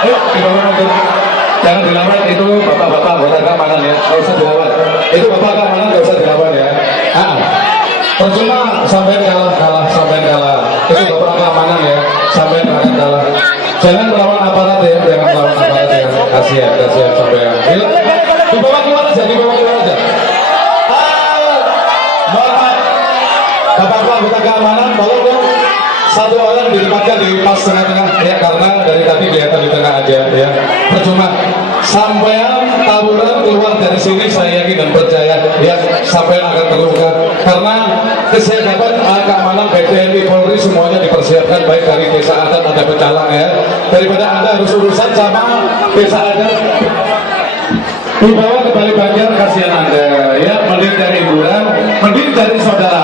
Ayo, dibawa mundur. Jangan dilawan, itu bapak-bapak anggota keamanan ya, nggak usah dilawan. Itu bapak keamanan nggak usah dilawan ya. Percuma sampai kalah. Itu bapak keamanan ya, sampai kalah. Jangan melawan aparat ya, jangan melawan aparat ya. Kasihan sampai. Ayo, dibawa keluar aja. Bapak-bapak anggota keamanan, tolong dong satu orang ditempatkan di pas tengah-tengah ya, karena dari tadi kelihatan di tengah aja ya. Percuma sampean tawuran keluar dari sini, saya yakin dan percaya ya sampean akan terluka, karena kesiapan keamanan baik TNI Polri semuanya dipersiapkan, baik dari desa adat ada pecalang ya, daripada anda harus urusan sama desa adat dibawa ke Bali Banjar, kasihan anda ya. Mending dari hiburan, mending dari saudara